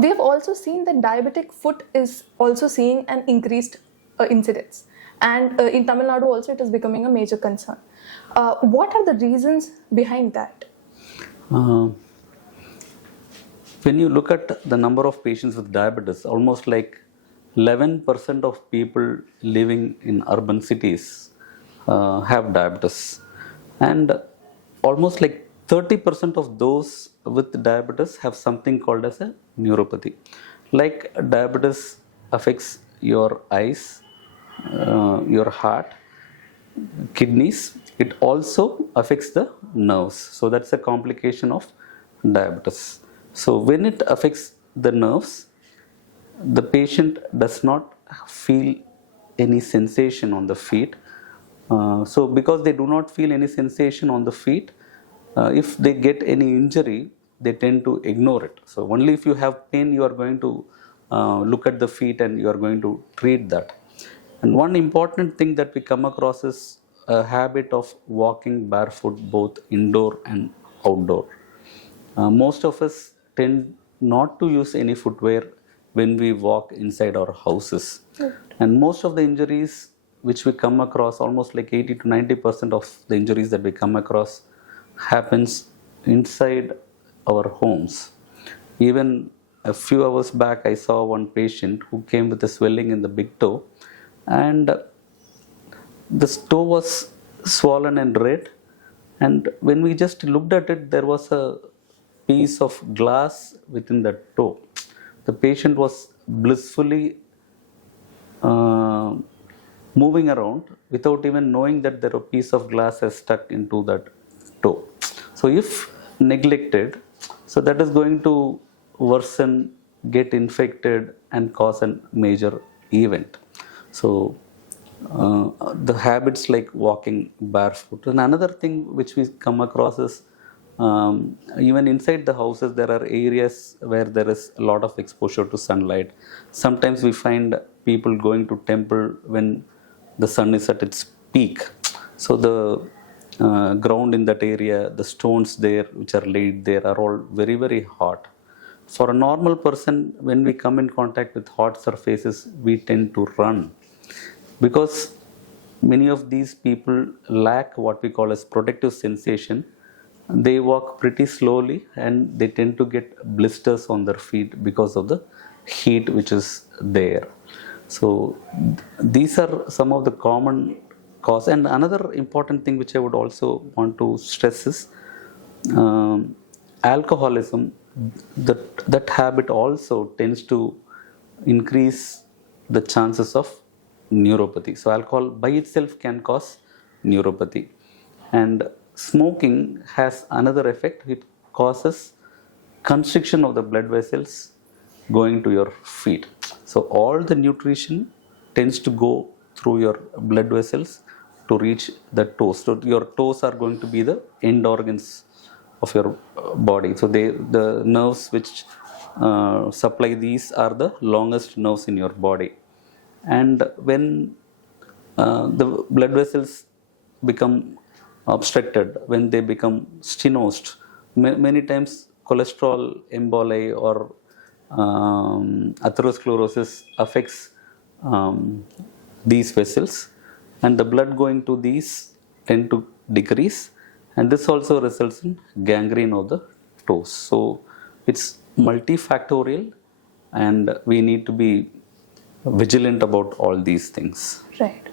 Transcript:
We have also seen that diabetic foot is also seeing an increased incidence, and in Tamil Nadu also it is becoming a major concern. What are the reasons behind that? Uh, when you look at the number of patients with diabetes, almost like 11% of people living in urban cities have diabetes, and almost like 30% of those with diabetes have something called as a neuropathy. Like diabetes affects your eyes, your heart, kidneys, it also affects the nerves. So that's a complication of diabetes. So when it affects the nerves, the patient does not feel any sensation on the feet. So because they do not feel any sensation on the feet, if they get any injury, they tend to ignore it. So only if you have pain, you are going to look at the feet and you are going to treat that. And one important thing that we come across is a habit of walking barefoot both indoor and outdoor. Most of us tend not to use any footwear when we walk inside our houses. Right. And most of the injuries which we come across, almost like 80 to 90% of the injuries that we come across happens inside our homes. Even a few hours back, I saw one patient who came with a swelling in the big toe, and the toe was swollen and red. And when we just looked at it, there was a piece of glass within the toe. The patient was blissfully uh, moving around without even knowing that there a piece of glass has stuck into that toe. So if neglected, so that is going to worsen, get infected, and cause a major event. So the habits like walking barefoot. And another thing which we come across is even inside the houses, there are areas where there is a lot of exposure to sunlight. Sometimes we find people going to temple when the sun is at its peak. So the ground in that area, the stones there which are laid there are all very, very hot. For a normal person, when we come in contact with hot surfaces, we tend to run, because many of these people lack what we call as protective sensation. They walk pretty slowly and they tend to get blisters on their feet because of the heat which is there. So these are some of the common cause. And another important thing which I would also want to stress is alcoholism. That habit also tends to increase the chances of neuropathy. So alcohol by itself can cause neuropathy. And smoking has another effect. It causes constriction of the blood vessels going to your feet. So all the nutrition tends to go through your blood vessels to reach the toes. So your toes are going to be the end organs of your body. So the nerves which supply these are the longest nerves in your body. And when the blood vessels become obstructed, when they become stenosed, many times cholesterol emboli or atherosclerosis affects these vessels, and the blood going to these tend to decrease, and this also results in gangrene of the toes. So it's multifactorial, and we need to be vigilant about all these things. Right.